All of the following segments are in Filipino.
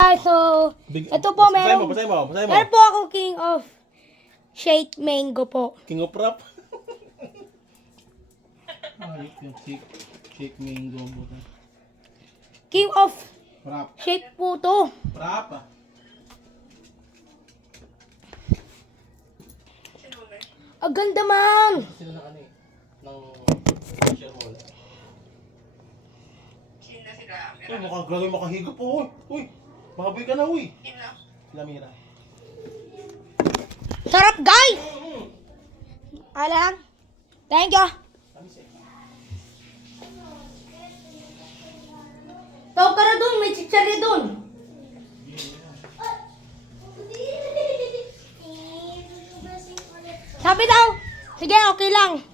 So, ito po meron. Basahin mo. Meron po ako King of Shake Mango po. King of Rap. Ay, yung shake mango mo. King of Rap. Shake po to. Rap. Ang ganda man. Sila ng ano eh. Ng social hall. Uy, mukhang grabe makahigo po. Uy, makaboy ka na, uy. Lamira. Sarap guys. Alam. Thank you. Tawag ka na dun. May chichari dun. Sabi daw. Sige, okay lang.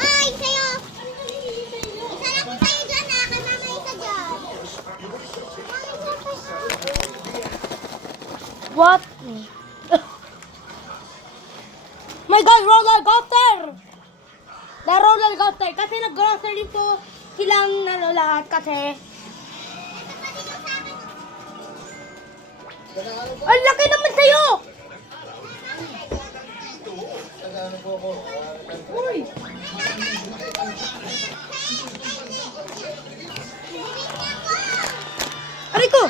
Ay, sa'yo! Isa lang po tayo dyan, ha? Kay mama isa dyan. What? My God, roller coaster! The roller coaster. Kasi nag-grocery po silang lahat kasi. Ang laki naman sa'yo! Uy! Aray ko!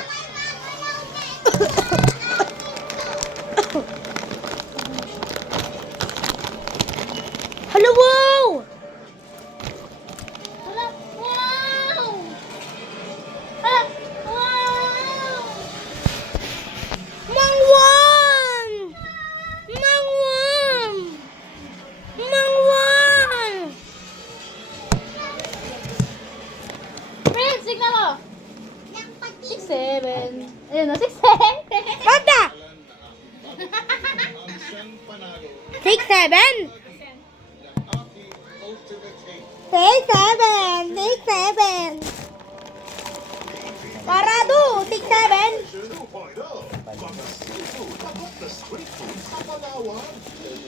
Hello, wow! Wow! Wow! Mangwan! Mangwan! Mangwan! Friends, signal mo! 6-7. Ayun na, 6-7. Kata! 6-7? 6-7! 6-7! Parado! 6-7!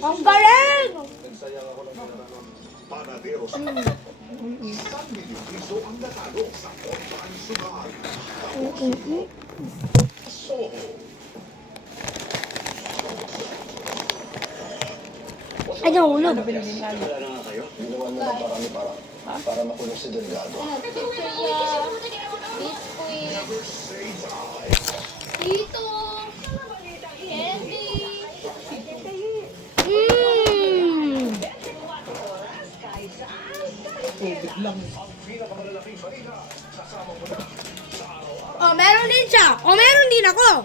Ang galing! Ay, nahulog. Para makulong si Delgado. Dito. Candy. Oh, meron din siya. Oh, meron din ako.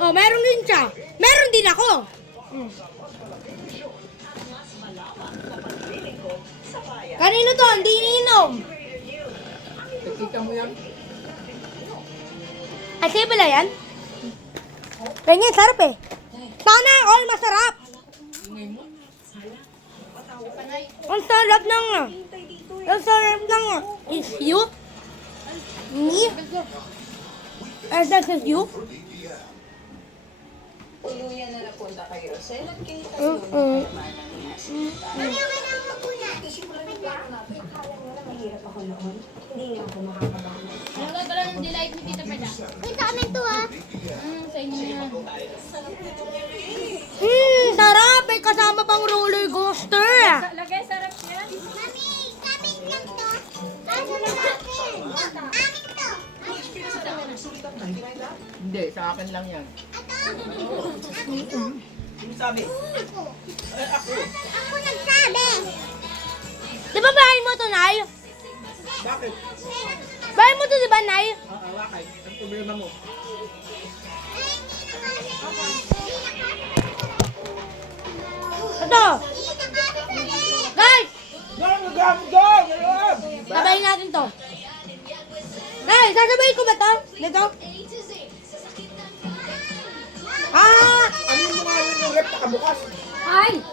Oh, meron din siya. Meron din ako. Kanino to? Hindi iniinom. Nakita mo yan? Ay, sa'yo pala yan? Ganyan, sarap eh. Sana all masarap. Ang sarap ng is you? Me? As that is you? Tuluyan na napunta kayo. Sa ilang kayo Mm-mm. simulan yung plano natin. Akala mo na mahirap ako noon. Hindi nga ako makakabangon. Ano ka lang ng delight ni Tita Perda? Uy, sa amin to ah. Sa inyo yan. Sarap. May kasama pang roller coaster. Lagay, sarap yan. Mami, kaming lang to. Ano na natin? Amin to. Hindi, sa akin lang yan. Sino sabi? Ako nagsabi. Di ba bahay mo to, Nay? Bakit? Bahay mo to, di ba, Nay? Bakit? Ang problema mo. Ito. Guys, Doon, nagamo doon! Ngayon! sabayin natin to. Nay, sasabayin ko ba to? Dito? Ah! Ano mo nga yun yung rep nakabukas? Ay!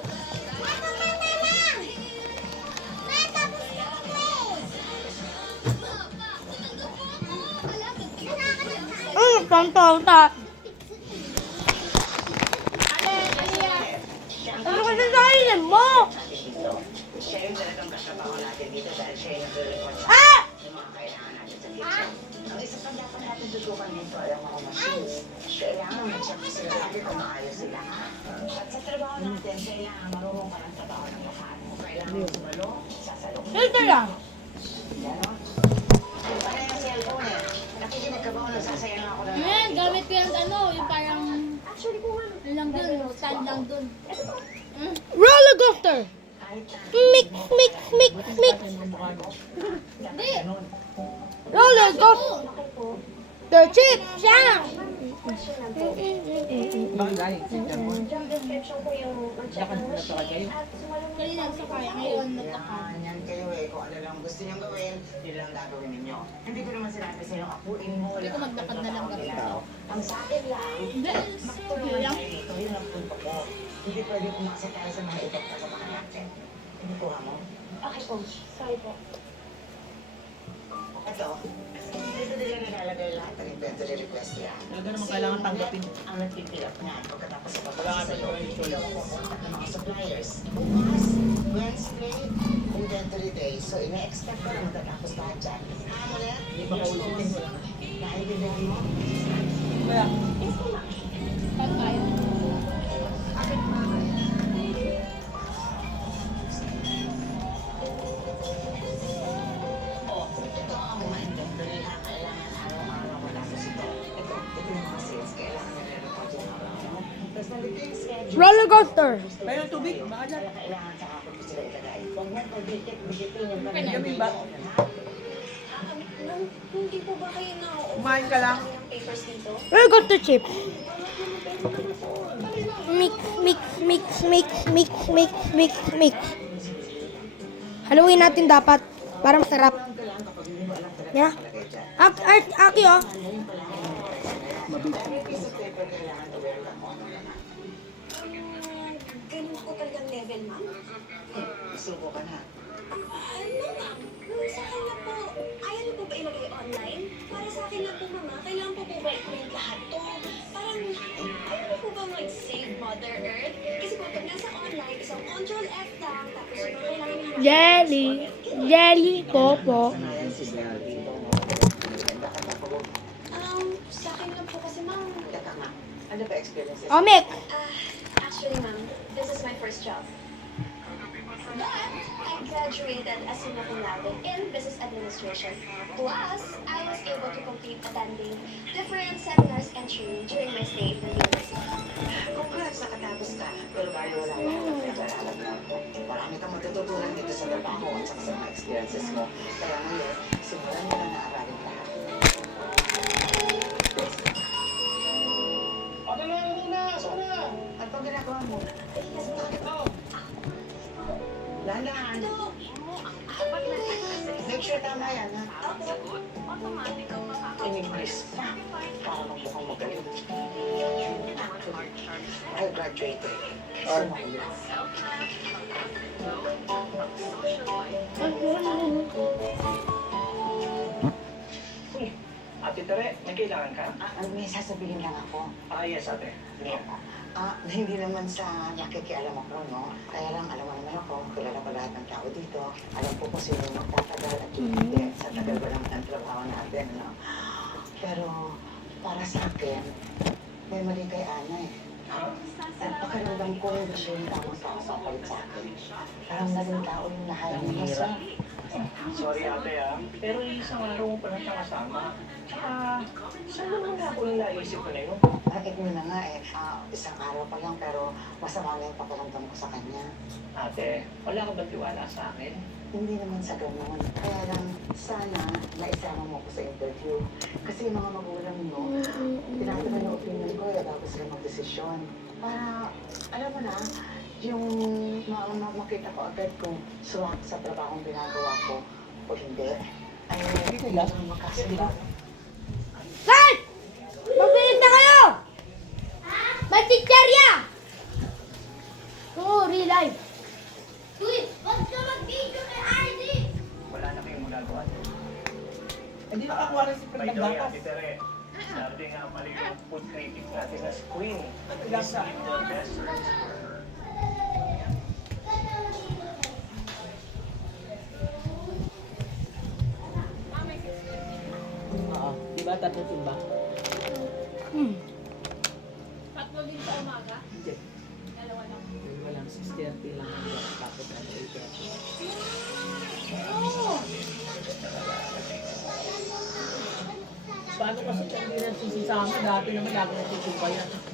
Tontonta. Ano kasi kainin mo? Siya yung talagang katrabaho natin dito dahil siya yung nag-report sa Ah! ng mga kailangan natin sa kitchen. Ang isa pang dapat natin tutukan dito ay ang mga machines. Kailangan mag-check sila natin kung maayos sila. At sa trabaho natin, kailangan marunong ka ng trabaho ng lahat. Kung kailangan mo sumalo, sasalo. Ito lang. Ganon. Ano yung cellphone eh? Nakikinig ka ba kung nagsasayang ako ng Ayan, gamit ko yung ano, yung parang... Actually, kung ano, Ano lang dun, stand lang dun. Roller coaster! kahit na Mik, mik, mik, mik. Hindi. Roller coaster! The chip siya! question lang po. Bakit galing? Job description ko yung mag-check ng machine at sumalong Kanina sa kaya, ngayon nagtaka. yan kayo eh. Kung ano lang gusto niyong gawin, yun lang gagawin ninyo. Hindi ko naman sinabi sa'yo, apuin mo Hindi ko magdakad na lang kami gawin. Ang sa akin lang, Hindi, tulungan lang. tayo dito. Yun ang punto ko. Hindi pwede pumaksa tayo sa mga ibang kasamahan natin. Hindi ko mo? Okay po. Sorry po. Ito, dito nila nilalagay lahat ng inventory request nila. Talaga naman kailangan tanggapin. Ang nagtitira na pagkatapos sa Wala pagkakasa kami sa'yo, gawin choice. ikaw ang kukontak ng mga suppliers. Bukas, Wednesday, inventory day. So, ina-expect ko na matatapos lahat dyan. Ano na yan? Hindi ba kaulitin ko lang? Naiintindihan mo? Kaya, Pag kaya. Oh, ito ang mga inventory na kailangan araw-araw matapos ito. Ito yung mga sales. Kailangan nire-report yung araw-araw. Tapos nandito yung schedule. Roller coaster! pa yung tubig, baka dyan. Kaya kailangan sa kapag ko sila ilagay. Huwag mo pagdikit-dikitin yung Gabi ba? Hindi po ba kayo na Kumain ka lang. ng papers dito? Roller coaster chip! Mix, mix, mix, mix, mix, mix, mix, mix. Haluin natin dapat para masarap. Yeah. Aki oh. Ganun po talagang level, ma'am. Subo ka na. Ano, ma'am? Nung sa akin na po, ayaw niyo po ba ilagay online? Para sa akin na po, mama, kailangan po ba i-print lahat to? Parang, ayaw niyo po ba mag-save Mother Earth? Kasi po, pag nasa online, isang Control F lang, tapos yung mga kailangan niyo Jelly. Jelly popo. Sa akin lang po kasi, ma'am. Teka nga. Ano ba experiences? Omik. Actually, ma'am, this is my first job. But I graduated as summa cum laude in business administration. Plus, I was able to complete attending different seminars and training during my stay in the university. Congrats, nakatapos ka. Pero bago wala ka na pinag-aralan mo. Marami kang matututunan dito sa trabaho at saka sa mga experiences mo. Kaya ngayon, simulan mo na na-aralin lahat. Ano na, ano na, saan na? Ano pang ginagawa mo? Dahan-dahan. Make sure tama yan, ha? In English pa. Para magmukhang magaling. Actually, I graduated. Summa cum laude. Uy, Ate Tere, may kailangan ka? May sasabihin lang ako. Yes, ate. Hindi naman sa nakikialam ako, no? Kaya lang, alam mo naman ako, kilala ko lahat ng tao dito. Alam ko kung sino yung magtatagal at hindi sa tagal ba naman ng trabaho natin, no? Pero, para sa akin, may mali kay Ana eh. At pakiramdam ko yung siya yung tamang tao sa kapalit sa akin. Parang naging tao yung nahayan niya sa... Sorry, ate, pero isang araw mo pa lang siya kasama. Tsaka, saan naman nga ako yung naisip ko na yun? Bakit mo na nga eh, isang araw pa lang pero masama na yung pakiramdam ko sa kanya. Ate, wala ka ba tiwala sa akin? Hindi naman sa ganun. Kaya lang, sana naisama mo ko sa interview. Kasi yung mga magulang mo, tinataman yung opinion ko eh, bago sila magdesisyon. Para, alam mo na, yung makita ko agad kung swak sa trabahong ginagawa ko o hindi. Ay, hindi lang makasila. Guys! Magbilis na kayo! May chicherya! Oo, real life. Uy, wag ka mag-video kay RD! Wala na kayong magagawa. Hindi nakakuha rin si By Fred the way, Dapas. Ate Tere, sabi nga mali yung food critic natin na si Queen. Ano lang Please sa- give the best service for her. Diba? Tatlong simba? Hmm. Hindi. Dalawa lang. 6:30 lang ang oras. Tapos 8:30. Paano kasi hindi nagsisisama? Dati naman lagi nagtitupa yan.